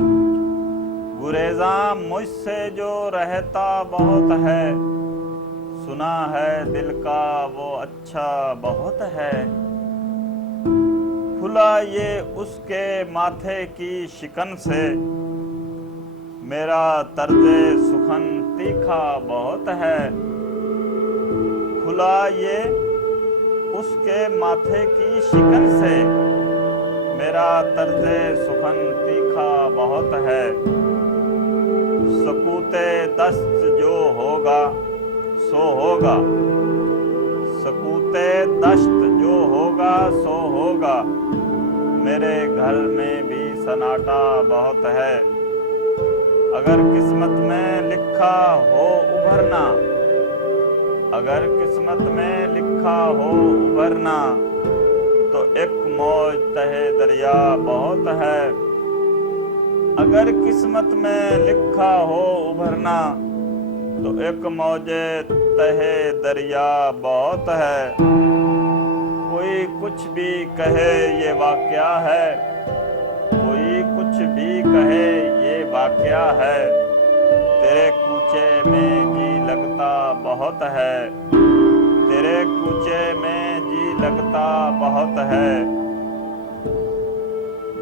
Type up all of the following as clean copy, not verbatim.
गुरेज़ां मुझसे जो रहता बहुत है, सुना है दिल का वो अच्छा बहुत है। खुला ये उसके माथे की शिकन से, मेरा तर्ज़े सुखन तीखा बहुत है। खुला ये उसके माथे की शिकन से, मेरा तर्ज़े सुखन तीखा बहुत है। सकूते दस्त जो होगा सो होगा, सकूते दस्त जो होगा सो होगा। मेरे घर में भी सन्नाटा बहुत है। अगर किस्मत में लिखा हो उभरना, अगर किस्मत में लिखा हो उभरना, तो एक मौज तहे दरिया बहुत है। अगर किस्मत में लिखा हो उभरना, तो एक मौजे तहे दरिया बहुत है। कोई कुछ भी कहे ये वाक़या है, कोई कुछ भी कहे ये वाक़या है। तेरे कूचे में जी लगता बहुत है, तेरे कूचे में जी लगता बहुत है।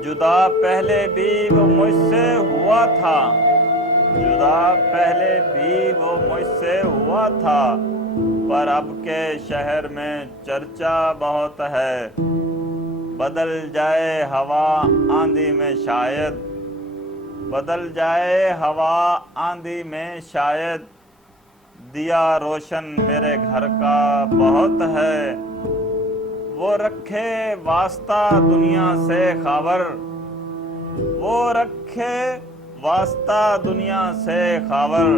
जुदा पहले भी वो मुझसे हुआ था, जुदा पहले भी वो मुझसे हुआ था, पर अब के शहर में चर्चा बहुत है। बदल जाए हवा आंधी में शायद, बदल जाए हवा आंधी में शायद। दिया रोशन मेरे घर का बहुत है। वो रखे वास्ता दुनिया से खबर, वो रखे वास्ता दुनिया से खबर,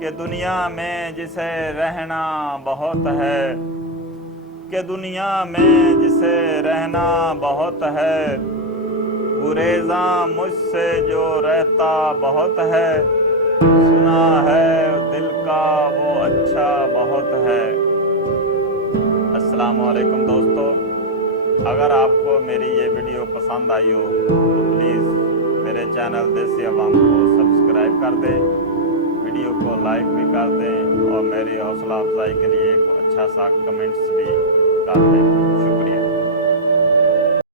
कि दुनिया में जिसे रहना बहुत है, कि दुनिया में जिसे रहना बहुत है। गुरेज़ां मुझसे जो रहता बहुत है, सुना है दिल का वो अच्छा बहुत है। अस्सलाम वालेकुम दोस्तों, अगर आपको मेरी ये वीडियो पसंद आई हो तो प्लीज़ मेरे चैनल देसी अवाम को सब्सक्राइब कर दें, वीडियो को लाइक भी कर दें और मेरी हौसला अफजाई के लिए एक अच्छा सा कमेंट्स भी कर दें। शुक्रिया।